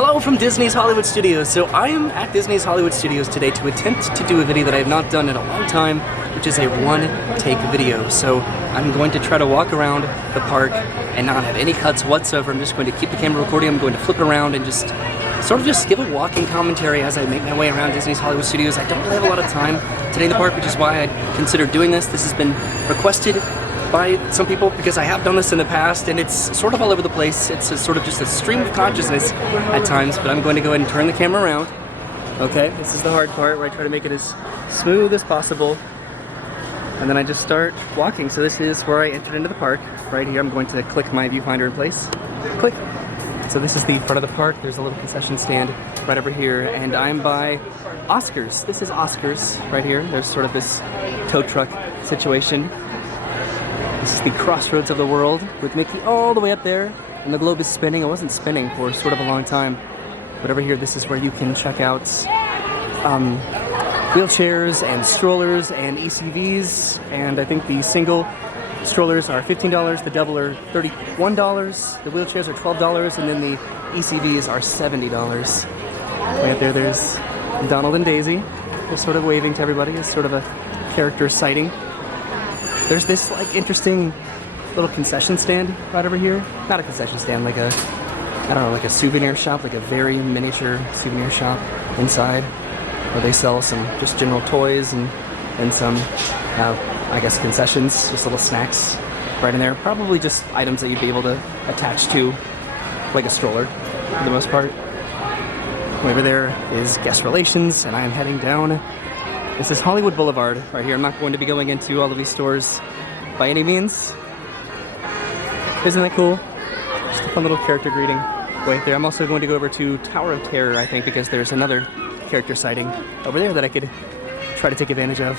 Hello from Disney's Hollywood Studios. So I am at Disney's Hollywood Studios today to attempt to do a video that I have not done in a long time, which is a one-take video. So I'm going to try to walk around the park and not have any cuts whatsoever. I'm just going to keep the camera recording. I'm going to flip it around and just give a walking commentary as I make my way around Disney's Hollywood Studios. I don't really have a lot of time today in the park, which is why I considered doing this. This has been requested by some people because I have done this in the past and it's sort of all over the place. It's sort of just a stream of consciousness at times, but I'm going to go ahead and turn the camera around. Okay, this is the hard part where I try to make it as smooth as possible. And then I just start walking. So this is where I entered into the park. Right here, I'm going to click my viewfinder in place. Click. So this is the front of the park. There's a little concession stand right over here, and I'm by Oscars. This is Oscars right here. There's sort of this tow truck situation. This is the crossroads of the world with Mickey all the way up there, and the globe is spinning. It wasn't spinning for sort of a long time, but over here, this is where you can check out wheelchairs and strollers and ECVs, and I think the single strollers are $15, the double are $31, the wheelchairs are $12, and then the ECVs are $70. Way up there, there's Donald and Daisy. They're sort of waving to everybody. It's sort of a character sighting. There's this like interesting little concession stand right over here. Not a concession stand, like a, I don't know, like a souvenir shop, like a very miniature souvenir shop inside, where they sell some just general toys and some, I guess, concessions, just little snacks right in there. Probably just items that you'd be able to attach to like a stroller for the most part. Over there is guest relations, and I am heading down. This is Hollywood Boulevard right here. I'm not going to be going into all of these stores by any means. Isn't that cool? Just a fun little character greeting right there. I'm also going to go over to Tower of Terror, I think, because there's another character sighting over there that I could try to take advantage of.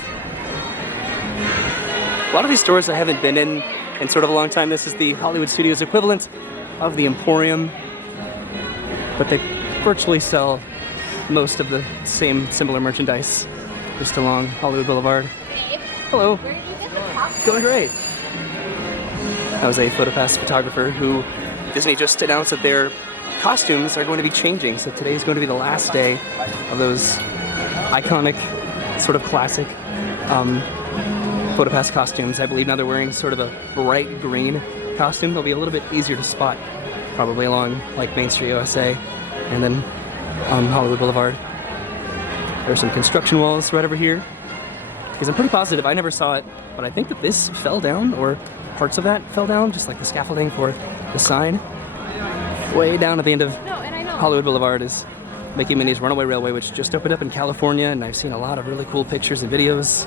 A lot of these stores I haven't been in sort of a long time. This is the Hollywood Studios equivalent of the Emporium, but they virtually sell most of the same similar merchandise just along Hollywood Boulevard. Babe, hello. where did you get the costume? It's going great. I was a PhotoPass photographer who Disney just announced that their costumes are going to be changing. So today is going to be the last day of those iconic, sort of classic PhotoPass costumes. I believe now they're wearing sort of a bright green costume. They'll be a little bit easier to spot probably along like Main Street USA and then Hollywood Boulevard. There's some construction walls right over here, because I'm pretty positive, I never saw it, but I think that this fell down, or parts of that fell down, just like the scaffolding for the sign. Way down at the end of Hollywood Boulevard is Mickey and Minnie's Runaway Railway, which just opened up in California, and I've seen a lot of really cool pictures and videos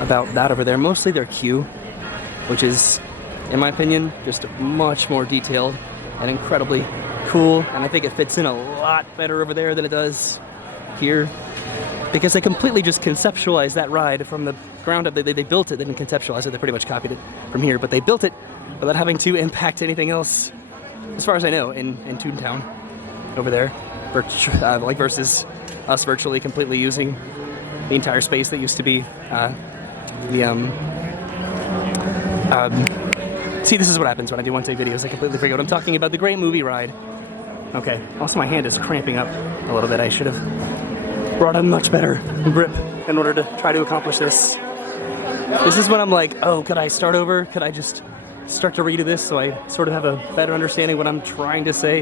about that over there. Mostly their queue, which is, in my opinion, just much more detailed and incredibly cool, and I think it fits in a lot better over there than it does here, because they completely just conceptualized that ride from the ground up. They built it, they didn't conceptualize it, they pretty much copied it from here, but they built it without having to impact anything else, as far as I know, in Toontown over there, versus us virtually completely using the entire space that used to be see, this is what happens when I do one-take videos. I completely forget what I'm talking about. The Great Movie Ride. Okay, also my hand is cramping up a little bit. I should have brought a much better grip in order to try to accomplish this. This is when I'm like, oh, could I start over? Could I just start to redo this so I sort of have a better understanding what I'm trying to say,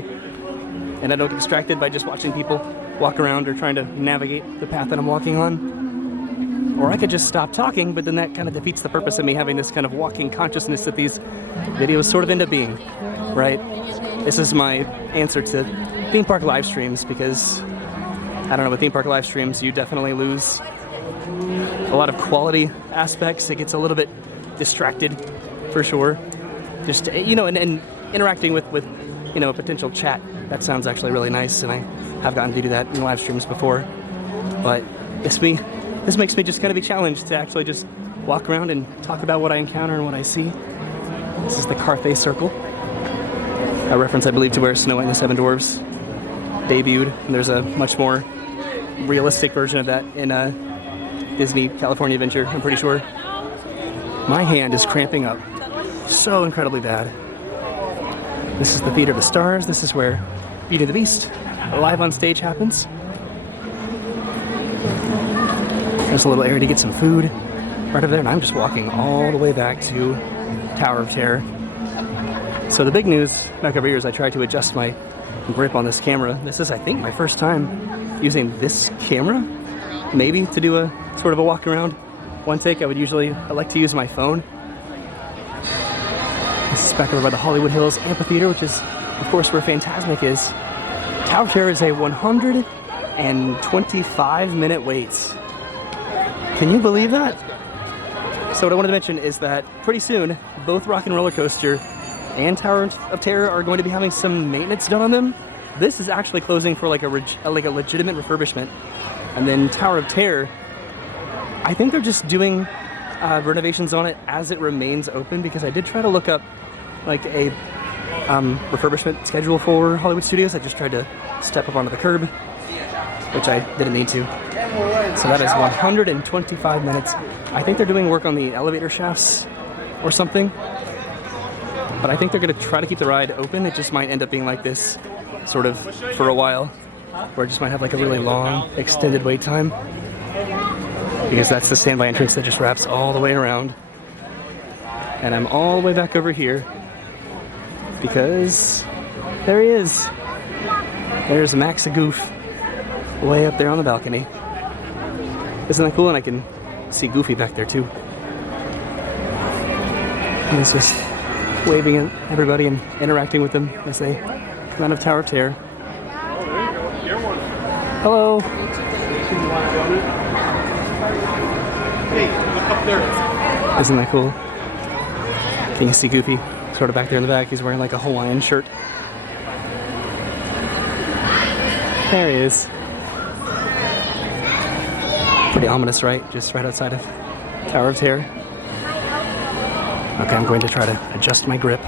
and I don't get distracted by just watching people walk around or trying to navigate the path that I'm walking on? Or I could just stop talking, but then that kind of defeats the purpose of me having this kind of walking consciousness that these videos sort of end up being, right? This is my answer to theme park live streams, because I don't know, with theme park live streams, you definitely lose a lot of quality aspects. It gets a little bit distracted, for sure. Just, you know, and interacting with, you know, a potential chat. That sounds actually really nice, and I have gotten to do that in live streams before. But this makes me just kind of be challenged to actually just walk around and talk about what I encounter and what I see. This is the Carthay Circle, a reference, I believe, to where Snow White and the Seven Dwarfs debuted. And there's a much more realistic version of that in Disney California Adventure, I'm pretty sure. My hand is cramping up so incredibly bad. This is the Theater of the Stars. This is where Beauty and the Beast live on stage happens. There's a little area to get some food right over there, and I'm just walking all the way back to Tower of Terror. So the big news back over here is I tried to adjust my grip on this camera. This is, I think, my first time using this camera, maybe to do a sort of a walk around one take. I like to use my phone. This is back over by the Hollywood Hills Amphitheater, which is, of course, where Fantasmic is. Tower of Terror is a 125-minute wait. Can you believe that? So what I wanted to mention is that pretty soon, both Rock and Roller Coaster and Tower of Terror are going to be having some maintenance done on them. This is actually closing for like a legitimate refurbishment. And then Tower of Terror, I think they're just doing renovations on it as it remains open, because I did try to look up like a refurbishment schedule for Hollywood Studios. I just tried to step up onto the curb, which I didn't need to. So that is 125 minutes. I think they're doing work on the elevator shafts or something. But I think they're going to try to keep the ride open. It just might end up being like this sort of for a while, where it just might have like a really long extended wait time, because that's the standby entrance that just wraps all the way around. And I'm all the way back over here because there he is. There's Max a Goof way up there on the balcony. Isn't that cool? And I can see Goofy back there too. And it's just waving at everybody and interacting with them as they come out of Tower of Terror. Hello. Hey, look up there. Isn't that cool? Can you see Goofy sort of back there in the back? He's wearing like a Hawaiian shirt. There he is. Pretty ominous, right? Just right outside of Tower of Terror. Okay, I'm going to try to adjust my grip.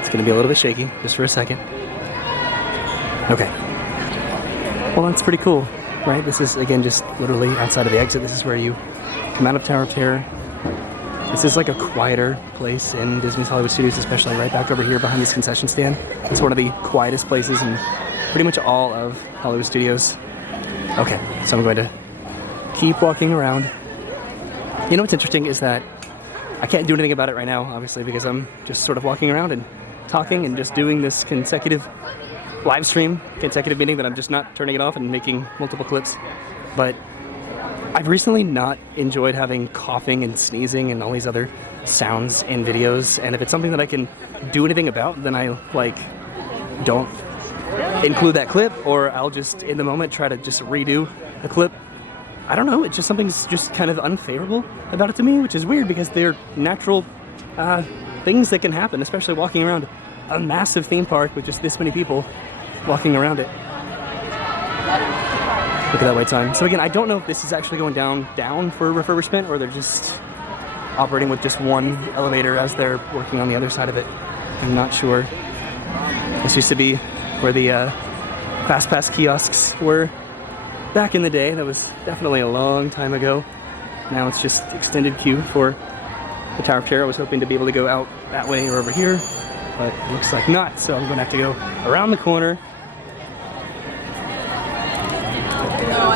It's going to be a little bit shaky, just for a second. Okay. Well, that's pretty cool, right? This is, again, just literally outside of the exit. This is where you come out of Tower of Terror. This is like a quieter place in Disney's Hollywood Studios, especially right back over here behind this concession stand. It's one of the quietest places in pretty much all of Hollywood Studios. Okay, so I'm going to keep walking around. You know what's interesting is that I can't do anything about it right now, obviously, because I'm just sort of walking around and talking and just doing this consecutive live stream, consecutive meeting that I'm just not turning it off and making multiple clips. But I've recently not enjoyed having coughing and sneezing and all these other sounds in videos, and if it's something that I can do anything about, then I don't include that clip, or I'll just in the moment try to just redo a clip. I don't know, it's just something's just kind of unfavorable about it to me, which is weird because they're natural things that can happen, especially walking around a massive theme park with just this many people walking around it. Look at that wait time. So again, I don't know if this is actually going down for refurbishment, or they're just operating with just one elevator as they're working on the other side of it. I'm not sure. This used to be where the Fast Pass kiosks were back in the day. That was definitely a long time ago. Now it's just extended queue for the Tower of Terror. I was hoping to be able to go out that way or over here, but it looks like not. So I'm going to have to go around the corner.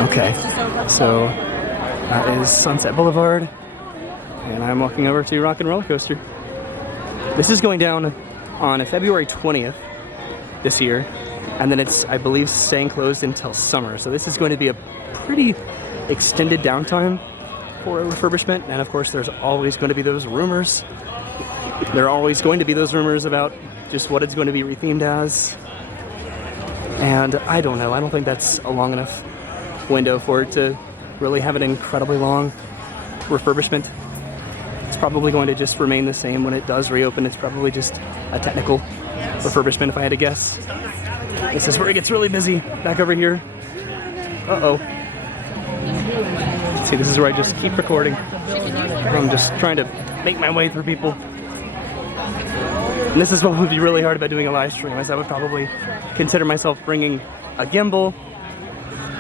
Okay, so that is Sunset Boulevard, and I'm walking over to Rock and Roller Coaster. This is going down on February 20th this year, and then it's, I believe, staying closed until summer. So this is going to be a pretty extended downtime for a refurbishment, and of course there's always going to be those rumors. There are always going to be those rumors about just what it's going to be rethemed as, and I don't know. I don't think that's a long enough window for it to really have an incredibly long refurbishment. It's probably going to just remain the same when it does reopen. It's probably just a technical refurbishment if I had to guess. This is where it gets really busy, back over here. Uh-oh. See, this is where I just keep recording. I'm just trying to make my way through people. And this is what would be really hard about doing a live stream, as I would probably consider myself bringing a gimbal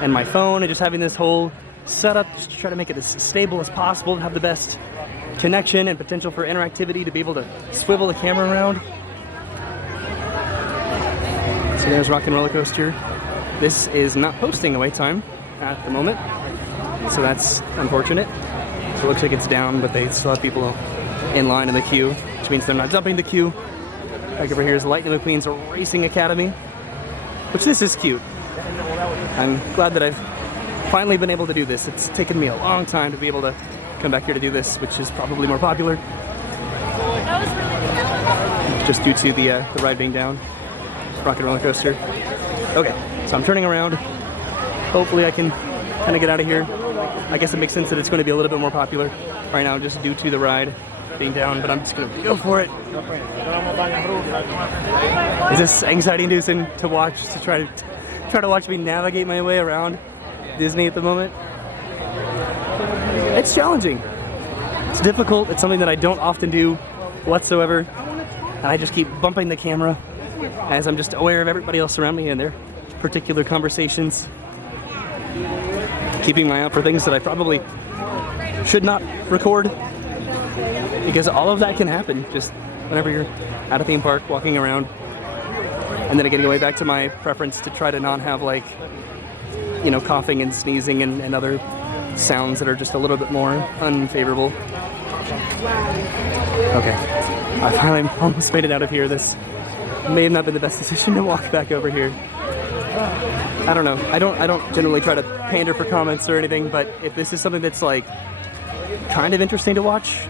and my phone and just having this whole setup just to try to make it as stable as possible, to have the best connection and potential for interactivity, to be able to swivel the camera around. So So there's Rock and Roller Coaster. This is not posting a wait time at the moment, so that's unfortunate. So it looks like it's down, but they still have people in line in the queue, which means they're not jumping the queue. Back over here is Lightning McQueen's Racing Academy, which this is cute. I'm glad that I've finally been able to do this. It's taken me a long time to be able to come back here to do this, which is probably more popular. Just due to the ride being down. Rock and Roller Coaster. Okay, so I'm turning around. Hopefully I can kind of get out of here. I guess it makes sense that it's going to be a little bit more popular right now just due to the ride being down, but I'm just going to go for it. Is this anxiety-inducing to watch, to try to watch me navigate my way around Disney at the moment? It's challenging. It's difficult. It's something that I don't often do whatsoever, and I just keep bumping the camera as I'm just aware of everybody else around me and their particular conversations, keeping my eye out for things that I probably should not record, because all of that can happen just whenever you're at a theme park walking around. And then getting away back to my preference to try to not have, like, you know, coughing and sneezing and other sounds that are just a little bit more unfavorable. Okay, I finally almost made it out of here. This may have not been the best decision to walk back over here. I don't know. I don't generally try to pander for comments or anything, but if this is something that's like kind of interesting to watch,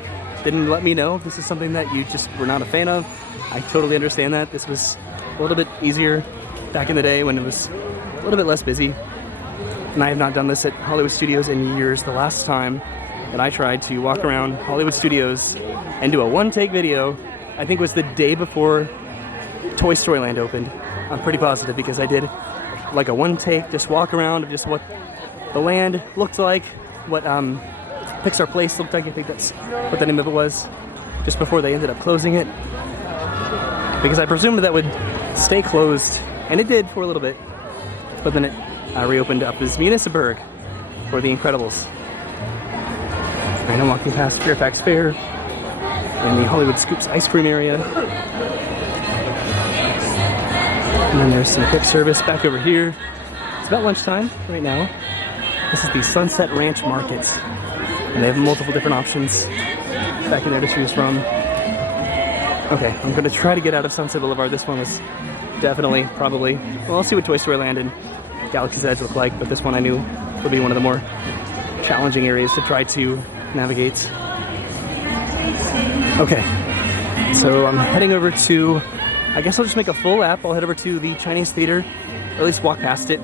then let me know. If this is something that you just were not a fan of, I totally understand that. This was a little bit easier back in the day when it was a little bit less busy. And I have not done this at Hollywood Studios in years. The last time that I tried to walk around Hollywood Studios and do a one-take video, I think was the day before Toy Story Land opened. I'm pretty positive, because I did like a one-take, just walk around of just what the land looked like, what Pixar Place looked like. I think that's what the name of it was, just before they ended up closing it, because I presumed that would stay closed, and it did for a little bit, but then it reopened up as Municipburg for The Incredibles. And I'm walking past Fairfax Fair and the Hollywood Scoops ice cream area. And then there's some quick service back over here. It's about lunchtime right now. This is the Sunset Ranch Markets, and they have multiple different options back in there to choose from. Okay, I'm going to try to get out of Sunset Boulevard. This one was definitely, probably, well, I'll see what Toy Story Land and Galaxy's Edge look like, but this one I knew would be one of the more challenging areas to try to navigate. Okay, so I'm heading over to, I guess I'll just make a full lap. I'll head over to the Chinese Theater, or at least walk past it,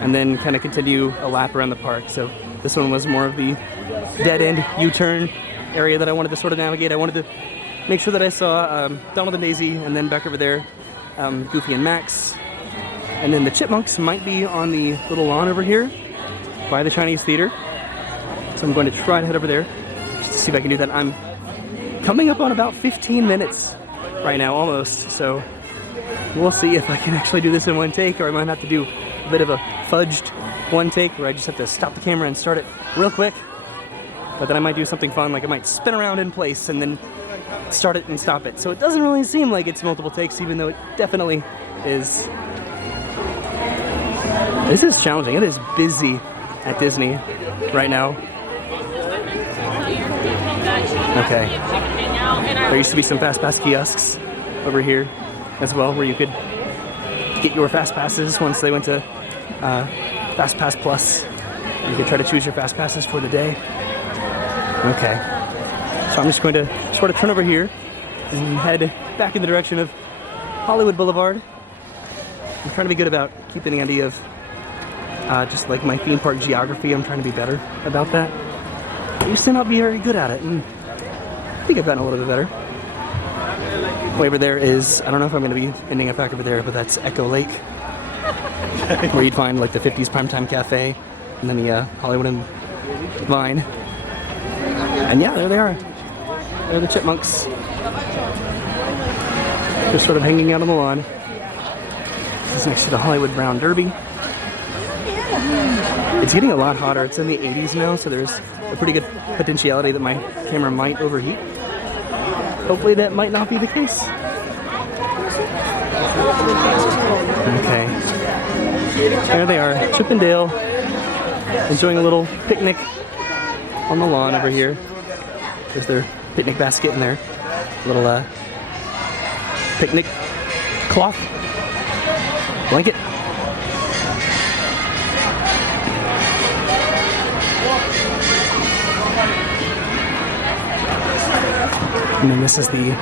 and then kind of continue a lap around the park. So this one was more of the dead-end U-turn area that I wanted to sort of navigate. I wanted to make sure that I saw Donald and Daisy, and then back over there, Goofy and Max. And then the Chipmunks might be on the little lawn over here by the Chinese Theater. So I'm going to try to head over there just to see if I can do that. I'm coming up on about 15 minutes right now, almost. So we'll see if I can actually do this in one take, or I might have to do a bit of a fudged one take where I just have to stop the camera and start it real quick. But then I might do something fun, like I might spin around in place and then start it and stop it. So it doesn't really seem like it's multiple takes, even though it definitely is. This is challenging. It is busy at Disney right now. Okay. There used to be some Fast Pass kiosks over here as well, where you could get your Fast Passes once they went to Fast Pass Plus. You could try to choose your Fast Passes for the day. Okay. So I'm just going to sort of turn over here and head back in the direction of Hollywood Boulevard. I'm trying to be good about keeping the idea of just like my theme park geography. I'm trying to be better about that. I used to not be very good at it, and I think I've gotten a little bit better. Way over there is, I don't know if I'm going to be ending up back over there, but that's Echo Lake, where you'd find like the 50s Primetime Cafe, and then the Hollywood and Vine. And yeah, there they are. They're the Chipmunks. Just sort of hanging out on the lawn. This is next to the Hollywood Brown Derby. It's getting a lot hotter. It's in the 80s now, so there's a pretty good potentiality that my camera might overheat. Hopefully that might not be the case. Okay. There they are, Chip and Dale, enjoying a little picnic on the lawn over here. There's their picnic basket in there. Little picnic cloth, blanket. And then this is the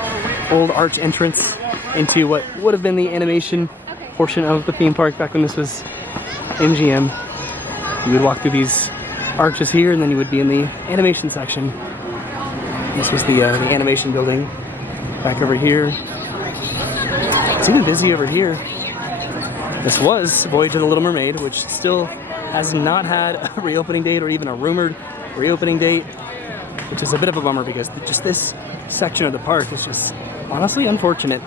old arch entrance into what would have been the animation portion of the theme park back when this was MGM. You would walk through these arches here, and then you would be in the animation section. This was the animation building back over here. It's even busy over here. This was Voyage of the Little Mermaid, which still has not had a reopening date or even a rumored reopening date, which is a bit of a bummer because just this section of the park is just honestly unfortunate.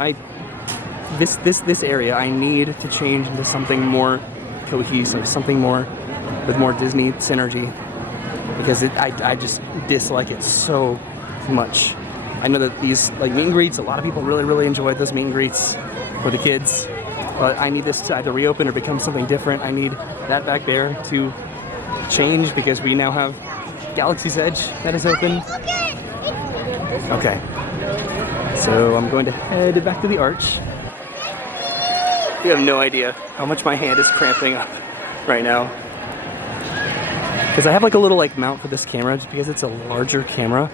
This area I need to change into something more cohesive, something more with more Disney synergy, because I just dislike it so much. I know that these like meet and greets, a lot of people really enjoyed those meet and greets for the kids, but I need this to either reopen or become something different. I need that back there to change because we now have Galaxy's Edge that is open. Okay, so I'm going to head back to the arch. You have no idea how much my hand is cramping up right now, because I have like a little like mount for this camera just because it's a larger camera,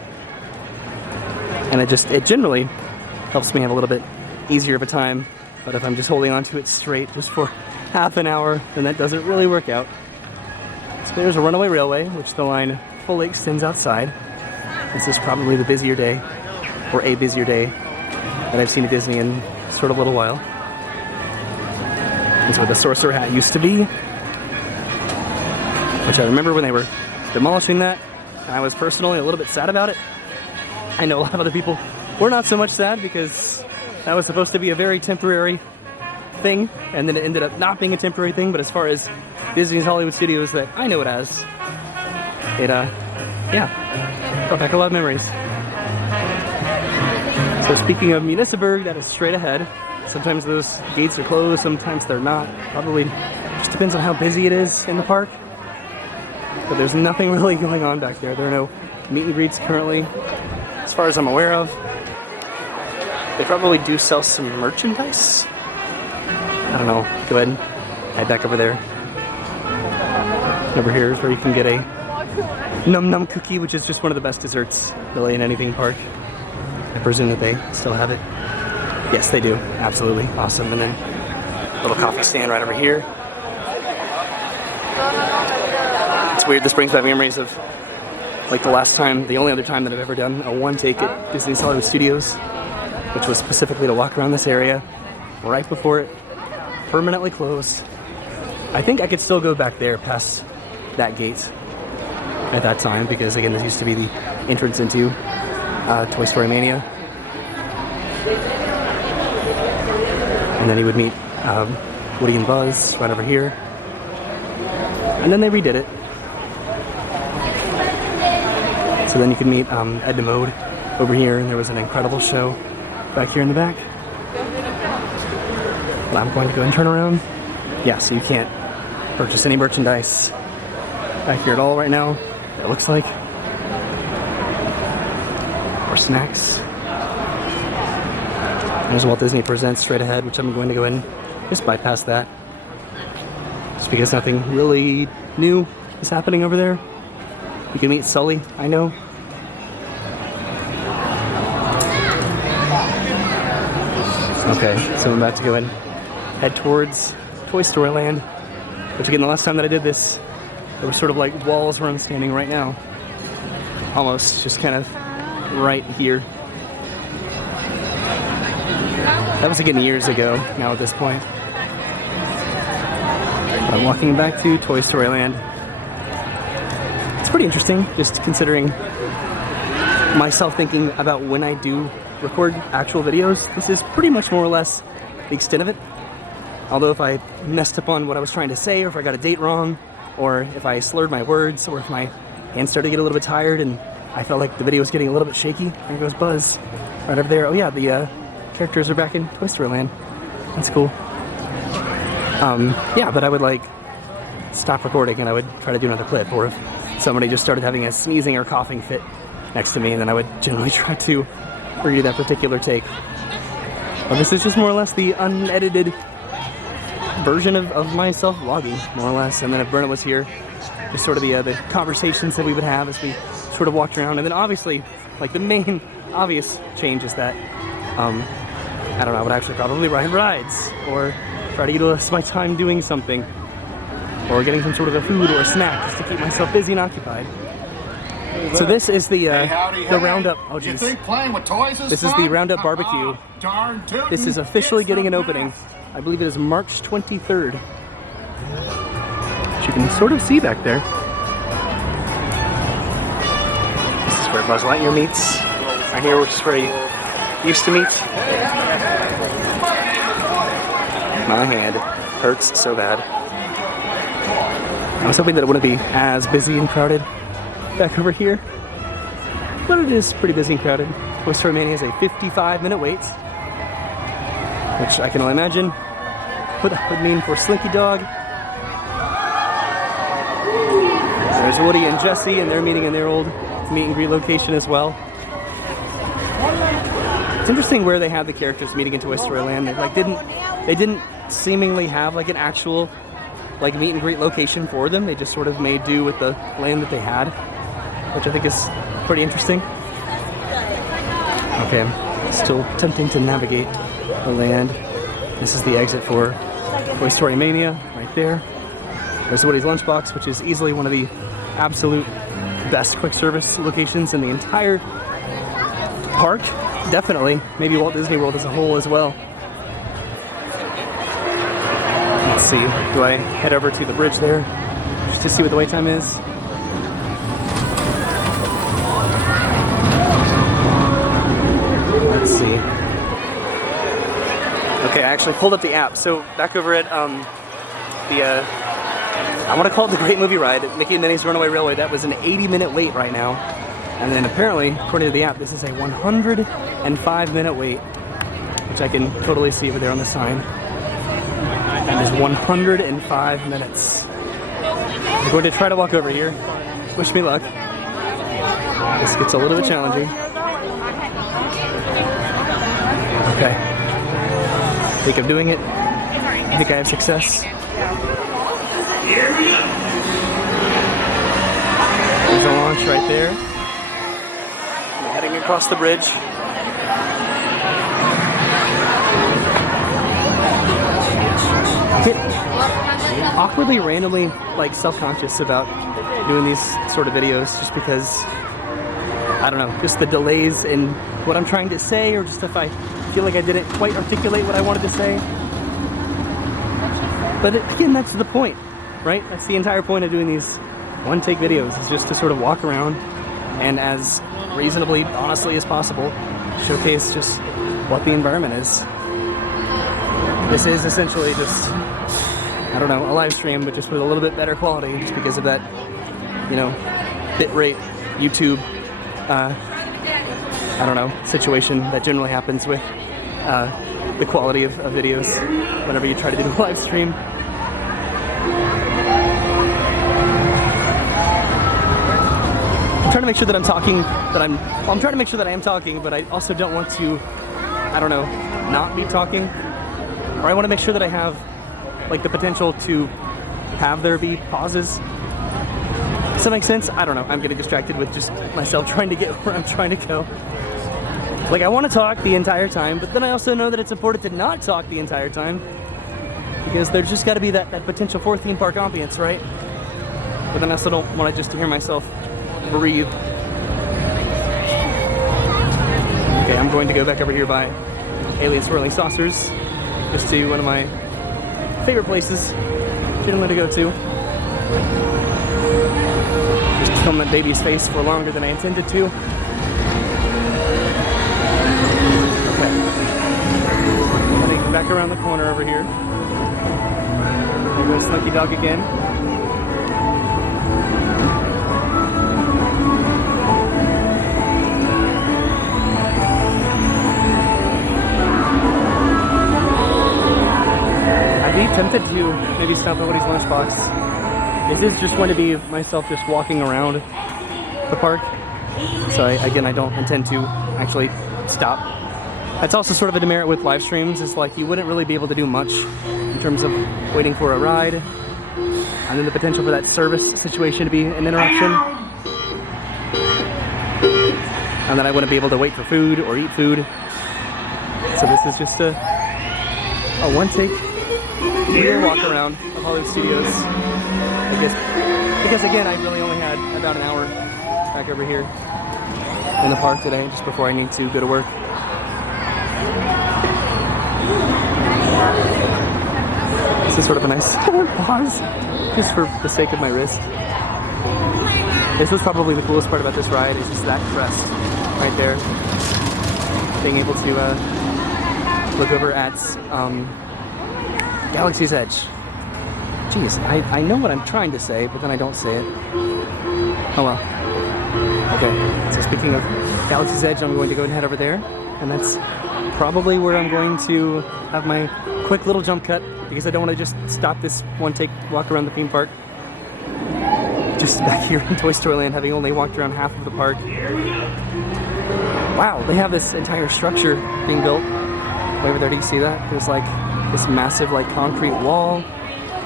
and it generally helps me have a little bit easier of a time. But if I'm just holding onto it straight just for half an hour, then that doesn't really work out. So there's a runaway railway, which the line fully extends outside. This is probably the busier day, or a busier day, that I've seen at Disney in sort of a little while. It's where the Sorcerer Hat used to be, which I remember when they were demolishing that, and I was personally a little bit sad about it. I know a lot of other people were not so much sad because that was supposed to be a very temporary thing, and then it ended up not being a temporary thing. But as far as Disney's Hollywood Studios that I know it as, it yeah, brought back a lot of memories. So speaking of Municipburg, that is straight ahead. Sometimes those gates are closed, sometimes they're not. Probably just depends on how busy it is in the park. But there's nothing really going on back there. There are no meet and greets currently, as far as I'm aware of. They probably do sell some merchandise. I don't know. Go ahead and head back over there. Over here is where you can get a Num Num cookie, which is just one of the best desserts really in any theme park. I presume that they still have it. Yes, they do. Absolutely. Awesome. And then a little coffee stand right over here. It's weird. This brings back memories of like the only other time that I've ever done a one take at Disney's Hollywood Studios, which was specifically to walk around this area right before it permanently closed. I think I could still go back there past that gate at that time, because again, this used to be the entrance into Toy Story Mania. And then you would meet Woody and Buzz right over here. And then they redid it. So then you could meet Ed Mode over here, and there was an incredible show back here in the back. But I'm going to go and turn around. Yeah, so you can't purchase any merchandise back here at all right now, it looks like. Or snacks. There's Walt Disney Presents straight ahead, which I'm going to go ahead and just bypass that. Just because nothing really new is happening over there. You can meet Sully, I know. Okay, so I'm about to go and head towards Toy Story Land, which again, the last time that I did this, there were sort of like walls where I'm standing right now. Almost, just kind of right here. That was again years ago now at this point. But I'm walking back to Toy Story Land. It's pretty interesting, just considering myself thinking about when I do record actual videos. This is pretty much more or less the extent of it. Although if I messed up on what I was trying to say, or if I got a date wrong, or if I slurred my words, or if my hands started to get a little bit tired and I felt like the video was getting a little bit shaky, there goes Buzz right over there. Oh yeah, the characters are back in Toy Story Land. That's cool. Yeah, but I would like stop recording and I would try to do another clip, or if somebody just started having a sneezing or coughing fit next to me, and then I would generally try to redo that particular take. Well, this is just more or less the unedited version of myself vlogging, more or less. And then if Brenna was here, just sort of the conversations that we would have as we sort of walked around. And then obviously, like the main obvious change is that, I don't know, I would actually probably ride rides, or try to utilize my time doing something, or getting some sort of a food or a snack just to keep myself busy and occupied. So this is the Roundup. Oh geez. This is the Roundup barbecue. This is officially getting an opening. I believe it is March 23rd. Which you can sort of see back there. This is where Buzz Lightyear meets. Right here, which is where he used to meet. My hand hurts so bad. I was hoping that it wouldn't be as busy and crowded back over here, but it is pretty busy and crowded. Toy Story Mania is a 55-minute wait, which I can only imagine what that would mean for Slinky Dog. There's Woody and Jesse, and they're meeting in their old meet and greet location as well. It's interesting where they have the characters meeting in Toy Story Land. They didn't seemingly have like an actual like meet and greet location for them. They just sort of made do with the land that they had, which I think is pretty interesting. Okay, I'm still attempting to navigate the land. This is the exit for Toy Story Mania, right there. There's Woody's Lunchbox, which is easily one of the absolute best quick service locations in the entire park. Definitely, maybe Walt Disney World as a whole as well. Let's see, do I head over to the bridge there just to see what the wait time is? Let's see. Okay, I actually pulled up the app. So back over at I want to call it the Great Movie Ride, Mickey and Minnie's Runaway Railway, that was an 80-minute wait right now. And then apparently, according to the app, this is a 105-minute wait, which I can totally see over there on the sign. And is 105 minutes. I'm going to try to walk over here. Wish me luck. This gets a little bit challenging. Okay. I think I'm doing it. I think I have success. There's a launch right there. I'm heading across the bridge. Get awkwardly, randomly, like self-conscious about doing these sort of videos, just because, I don't know, just the delays in what I'm trying to say, or just if I feel like I didn't quite articulate what I wanted to say. But again, that's the point, right? That's the entire point of doing these one-take videos, is just to sort of walk around and as reasonably, honestly as possible, showcase just what the environment is. This is essentially just, I don't know, a live stream, but just with a little bit better quality, just because of that, you know, bitrate, YouTube, I don't know, situation that generally happens with the quality of videos whenever you try to do a live stream. I'm trying to make sure that I'm talking, I'm trying to make sure that I am talking, but I also don't want to, I don't know, not be talking. Or I want to make sure that I have like the potential to have there be pauses. Does that make sense? I don't know. I'm getting distracted with just myself trying to get where I'm trying to go. Like, I want to talk the entire time, but then I also know that it's important to not talk the entire time, because there's just got to be that potential for theme park ambience, right? But then I also don't want to just hear myself breathe. Okay, I'm going to go back over here by Alien Swirling Saucers, just to one of my favorite places generally to go to. Just film that baby's face for longer than I intended to. Okay. Heading back around the corner over here. There goes Slinky Dog again. I'd be tempted to maybe stop at Woody's Lunchbox. This is just going to be myself just walking around the park. So again, I don't intend to actually stop. That's also sort of a demerit with live streams, is like you wouldn't really be able to do much in terms of waiting for a ride, and then the potential for that service situation to be an interruption. And then I wouldn't be able to wait for food or eat food. So this is just a one-take little walk around of Hollywood Studios. I guess because again, I really only had about an hour back over here in the park today, just before I need to go to work. This is sort of a nice pause, just for the sake of my wrist. This was probably the coolest part about this ride, is just that crest right there. Being able to look over at Galaxy's Edge. Jeez, I know what I'm trying to say, but then I don't say it. Oh well. Okay, so speaking of Galaxy's Edge, I'm going to go and head over there, and that's probably where I'm going to have my quick little jump cut, because I don't want to just stop this one-take walk around the theme park. Just back here in Toy Story Land, having only walked around half of the park. Wow, they have this entire structure being built way over there. Do you see that? There's like this massive like concrete wall.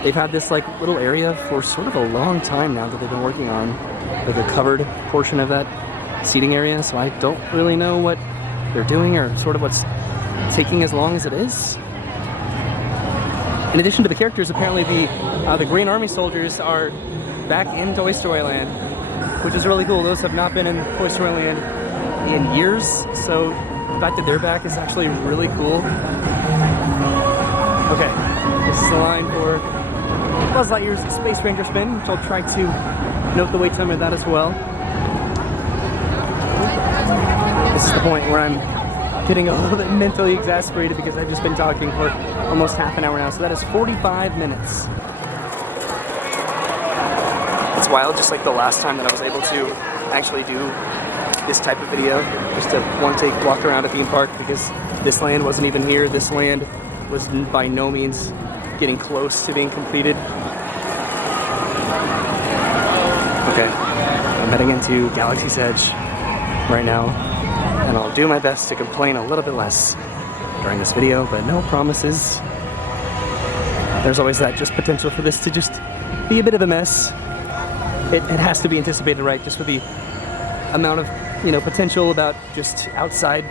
They've had this like little area for sort of a long time now that they've been working on, like a covered portion of that seating area. So I don't really know what they're doing or sort of what's taking as long as it is. In addition to the characters, apparently the Green Army soldiers are back in Toy Story Land, which is really cool. Those have not been in Toy Story Land in years, so the fact that they're back is actually really cool. Okay, this is the line for Buzz Lightyear's Space Ranger spin, which I'll try to note the wait time of that as well. This is the point where I'm getting a little bit mentally exasperated because I've just been talking for almost half an hour now, so that is 45 minutes. It's wild, just like the last time that I was able to actually do this type of video, just a one-take walk around a theme park, because this land wasn't even here. This land was by no means getting close to being completed. Okay, I'm heading into Galaxy's Edge right now, and I'll do my best to complain a little bit less during this video, but no promises. There's always that just potential for this to just be a bit of a mess. It has to be anticipated, right? Just with the amount of, potential about just outside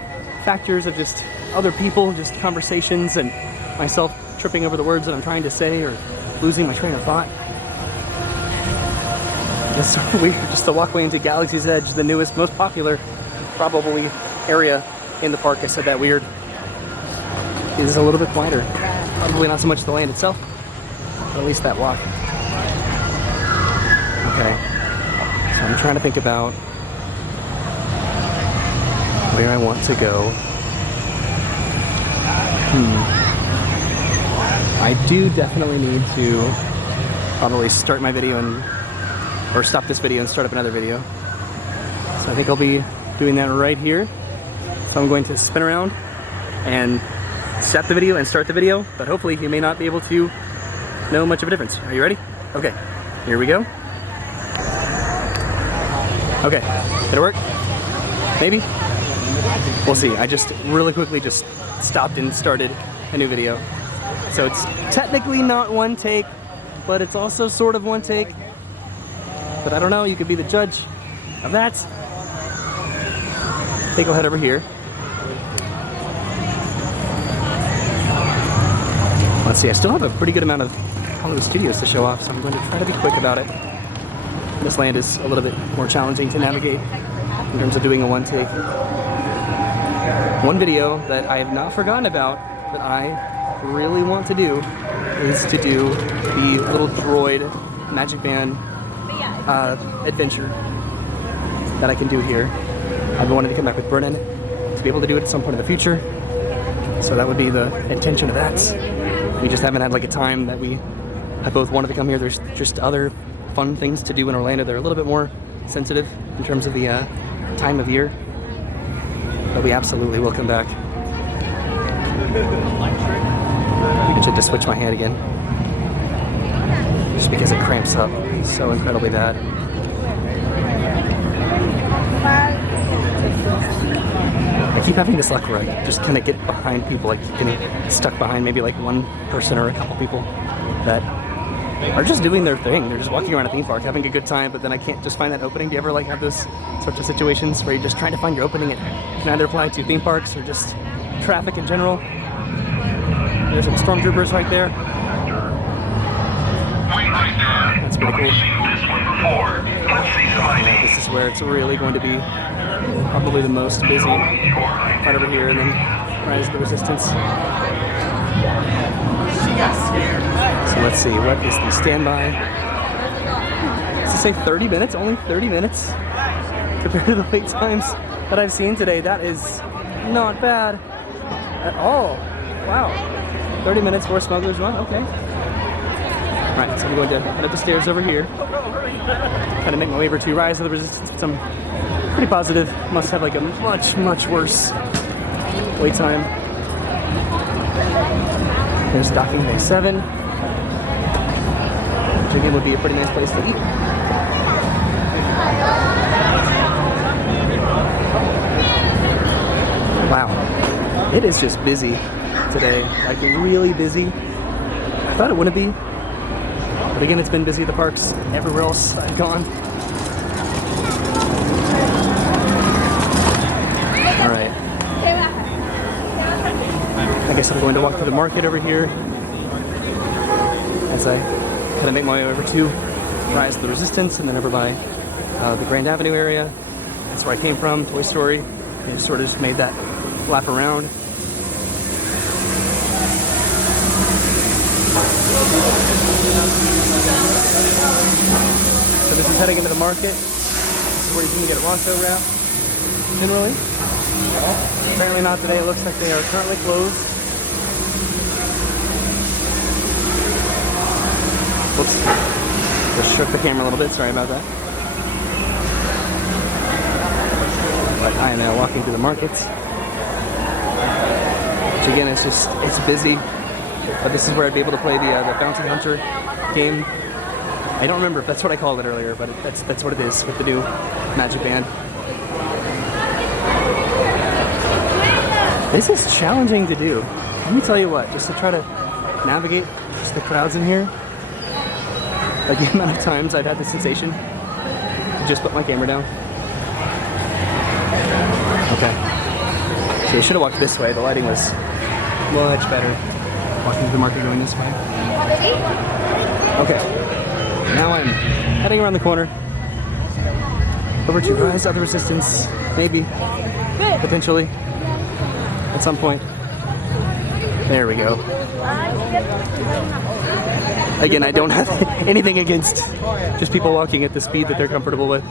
factors of just other people, just conversations, and myself tripping over the words that I'm trying to say or losing my train of thought. It's sort of weird just to walk away into Galaxy's Edge, the newest, most popular, probably, area in the park. I said that weird. It is a little bit quieter. Probably not so much the land itself, but at least that walk. Okay, so I'm trying to think about where I want to go. I do definitely need to probably start my video or stop this video and start up another video. So I think I'll be doing that right here. So I'm going to spin around and stop the video and start the video, but hopefully you may not be able to know much of a difference. Are you ready? Okay, here we go. Okay, did it work? Maybe? We'll see. I just really quickly just stopped and started a new video. So it's technically not one take, but it's also sort of one take. But I don't know, you could be the judge of that. I think I'll head over here. Let's see, I still have a pretty good amount of Hollywood Studios to show off, so I'm going to try to be quick about it. This land is a little bit more challenging to navigate in terms of doing a one-take. One video that I have not forgotten about that I really want to do is to do the little droid Magic Band adventure that I can do here. I've been wanting to come back with Brennan to be able to do it at some point in the future. So that would be the intention of that. We just haven't had like a time that we have both wanted to come here. There's just other fun things to do in Orlando. They're a little bit more sensitive in terms of the time of year, but we absolutely will come back. I should just switch my hand again. Just because it cramps up so incredibly bad. I keep having this luck where I just kind of get behind people, like getting stuck behind maybe like one person or a couple people that are just doing their thing. They're just walking around a theme park having a good time, but then I can't just find that opening. Do you ever like have those sorts of situations where you're just trying to find your opening and can either apply to theme parks or just traffic in general? There's some stormtroopers right there. That's pretty cool. This is where it's really going to be probably the most busy. Right over here, and then Rise of the Resistance. So let's see, what is the standby? Does it say 30 minutes? Only 30 minutes? Compared to the wait times that I've seen today, that is not bad at all. Wow. 30 minutes for Smuggler's Run, okay. Right, so I'm going to head up the stairs over here. Kind of make my way over to Rise of the Resistance, which I'm pretty positive must have like a much worse wait time. There's docking bay 7, which again would be a pretty nice place to eat. Wow, it is just busy today, like really busy. I thought it wouldn't be, but again, it's been busy at the parks everywhere else I've gone. All right. I guess I'm going to walk through the market over here as I kind of make my way over to Rise of the Resistance and then over by the Grand Avenue area. That's where I came from, Toy Story. I just sort of just made that lap around. So this is heading into the market. This is where you can get a Ronto wrap. Generally. Apparently not today. It looks like they are currently closed. Whoops. Just shook the camera a little bit. Sorry about that. But I am now walking through the markets. Which again, it's busy. But this is where I'd be able to play the Bounty Hunter game. I don't remember if that's what I called it earlier, but that's what it is with the new Magic Band. This is challenging to do. Let me tell you what, just to try to navigate just the crowds in here. Like the amount of times I've had the sensation to just put my camera down. Okay. So I should have walked this way. The lighting was much better. Walking to the market going this way. Okay. Now I'm heading around the corner. Over to Rise of the Resistance. Maybe. Potentially. At some point. There we go. Again, I don't have anything against just people walking at the speed that they're comfortable with.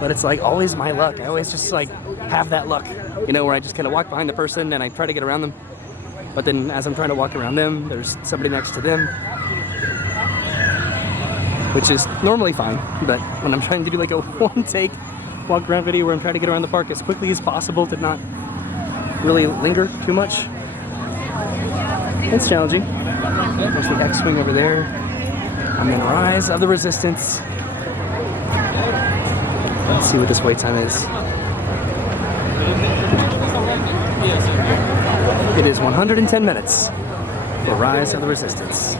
But it's like always my luck. I always just like have that luck. You know, where I just kind of walk behind the person and I try to get around them. But then as I'm trying to walk around them, there's somebody next to them. Which is normally fine. But when I'm trying to do like a one-take walk around video where I'm trying to get around the park as quickly as possible to not really linger too much, it's challenging. There's the X-Wing over there. And then Rise of the Resistance. Let's see what this wait time is. It is 110 minutes for Rise of the Resistance.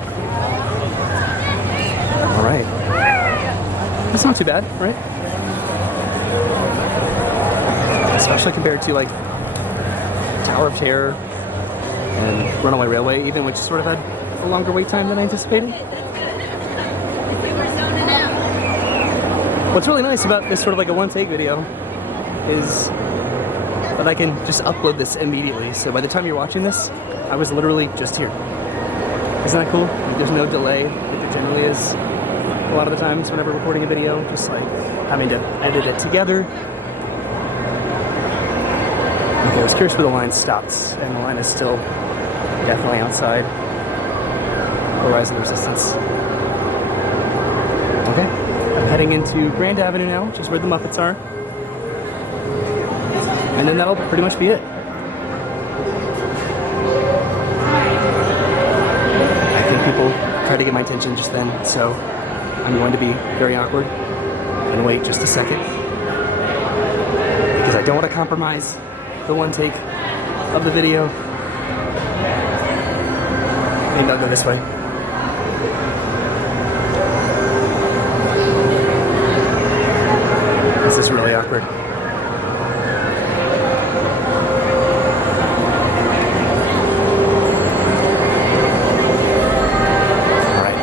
All right. That's not too bad, right? Especially compared to like Tower of Terror and Runaway Railway, even, which sort of had a longer wait time than I anticipated. What's really nice about this sort of like a one-take video is that I can just upload this immediately. So by the time you're watching this, I was literally just here. Isn't that cool? Like, there's no delay, like there generally is a lot of the times whenever recording a video, just like having to edit it together. Okay, I was curious where the line stopped, and the line is still definitely outside for Rise of the Resistance. Okay, I'm heading into Grand Avenue now, which is where the Muppets are. And then that'll pretty much be it. people tried to get my attention just then, so I'm going to be very awkward and wait just a second because I don't want to compromise the one take of the video. Maybe I'll go this way. This is really awkward. Alright.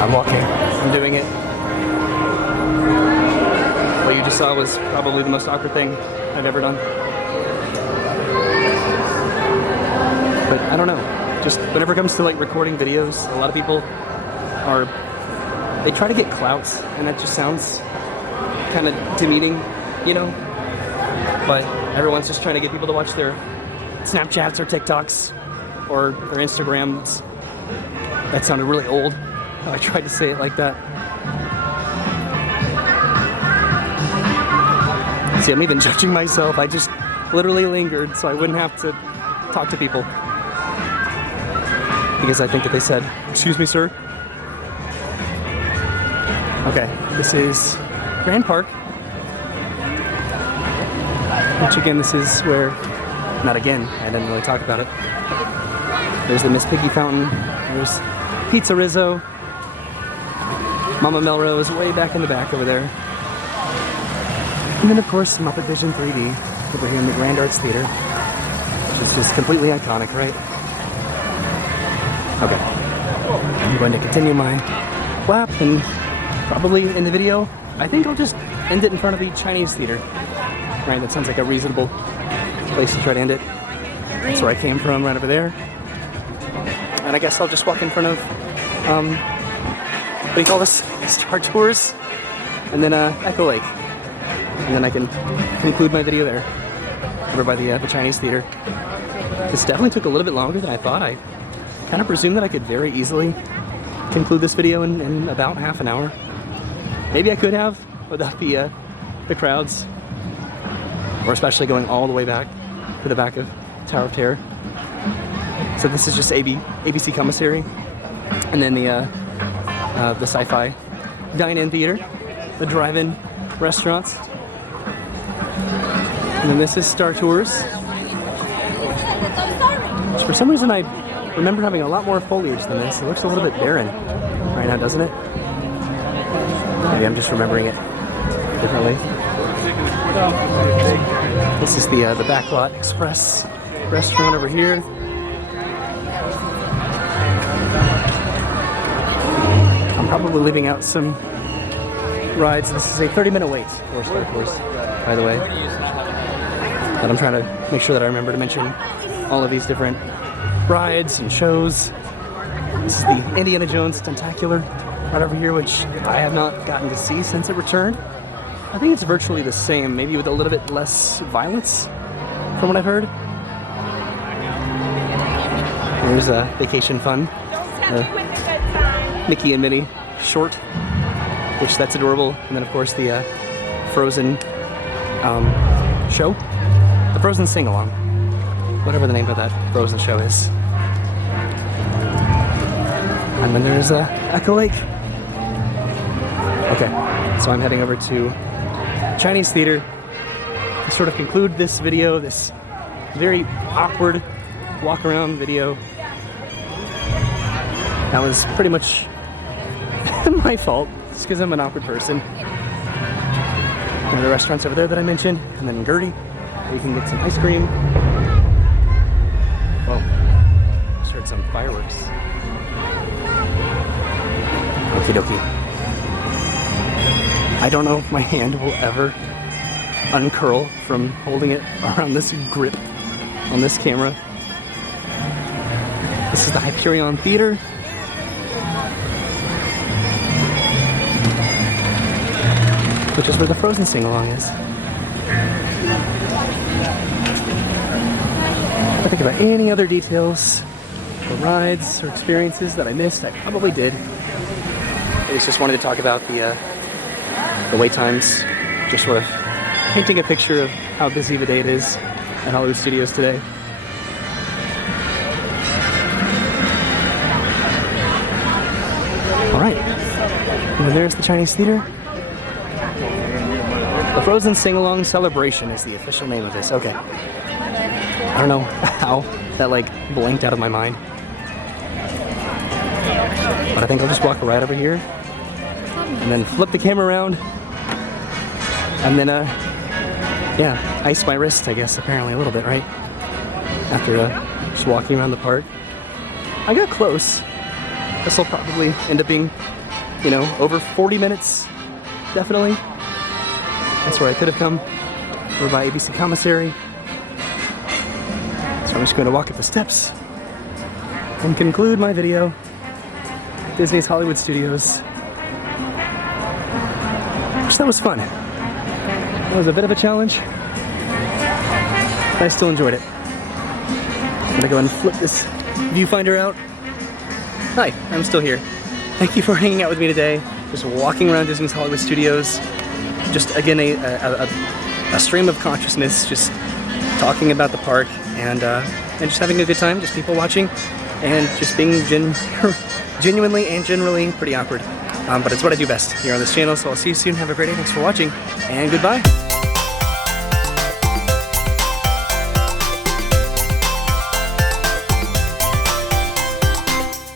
I'm walking. I'm doing it. What you just saw was probably the most awkward thing I've ever done. But I don't know. Just whenever it comes to like recording videos, a lot of people they try to get clouts, and that just sounds kind of demeaning, you know? But everyone's just trying to get people to watch their Snapchats or TikToks or their Instagrams. That sounded really old. I tried to say it like that. See, I'm even judging myself. I just literally lingered so I wouldn't have to talk to people. Because I think that they said, "Excuse me, sir." Okay, this is Grand Park. Which again, this is where, not again, I didn't really talk about it. There's the Miss Piggy Fountain. There's Pizza Rizzo. Mama Melrose way back in the back over there. And then of course, Muppet Vision 3D over here in the Grand Arts Theater. Which is just completely iconic, right? Okay. I'm going to continue my lap, and probably in the video, I think I'll just end it in front of the Chinese theater. Right, that sounds like a reasonable place to try to end it. That's where I came from, right over there. And I guess I'll just walk in front of, what do you call this? Star Tours, and then Echo Lake. And then I can conclude my video there, over by the Chinese theater. This definitely took a little bit longer than I thought. I kind of presumed that I could very easily conclude this video in about half an hour. Maybe I could have without the crowds, or especially going all the way back to the back of Tower of Terror. So this is just ABC Commissary, and then the Sci-Fi Dine-In Theater, the drive-in restaurants, and then this is Star Tours. Which for some reason I remember having a lot more foliage than this. It looks a little bit barren right now, doesn't it? Maybe I'm just remembering it differently. This is the Backlot Express restaurant over here. I'm probably leaving out some rides. This is a 30-minute wait for Star Tours, by the way. But I'm trying to make sure that I remember to mention all of these different rides and shows. This is the Indiana Jones Tentacular right over here, which I have not gotten to see since it returned. I think it's virtually the same, maybe with a little bit less violence, from what I've heard. There's Vacation Fun, Mickey and Minnie short, which that's adorable. And then of course the Frozen show, the Frozen sing-along, whatever the name of that Frozen show is. And then there's Echo Lake. Okay, so I'm heading over to Chinese theater to sort of conclude this video, this very awkward walk around video. That was pretty much my fault, just because I'm an awkward person. One of the restaurants over there that I mentioned, and then Gertie, where you can get some ice cream. Whoa, just heard some fireworks. Okie dokie. I don't know if my hand will ever uncurl from holding it around this grip on this camera. This is the Hyperion Theater. Which is where the Frozen sing-along is. If I think about any other details or rides or experiences that I missed, I probably did. I just wanted to talk about the wait times, just sort of painting a picture of how busy of a day it is at Hollywood Studios today. And then there's the Chinese theater. The Frozen Sing-Along Celebration is the official name of this. Okay. I don't know how that like blanked out of my mind. But I think I'll just walk right over here and then flip the camera around and then yeah, ice my wrist, I guess, apparently a little bit, right? After just walking around the park. I got close. This will probably end up being, you know, over 40 minutes, definitely. That's where I could have come, over by ABC Commissary. So I'm just going to walk up the steps and conclude my video. Disney's Hollywood Studios. Which that was fun. It was a bit of a challenge. I still enjoyed it. I'm gonna go ahead and flip this viewfinder out. Hi, I'm still here. Thank you for hanging out with me today. Just walking around Disney's Hollywood Studios. Just again, a stream of consciousness, just talking about the park and just having a good time, just people watching and just being genuinely and generally pretty awkward. But it's what I do best here on this channel, so I'll see you soon. Have a great day. Thanks for watching, and goodbye.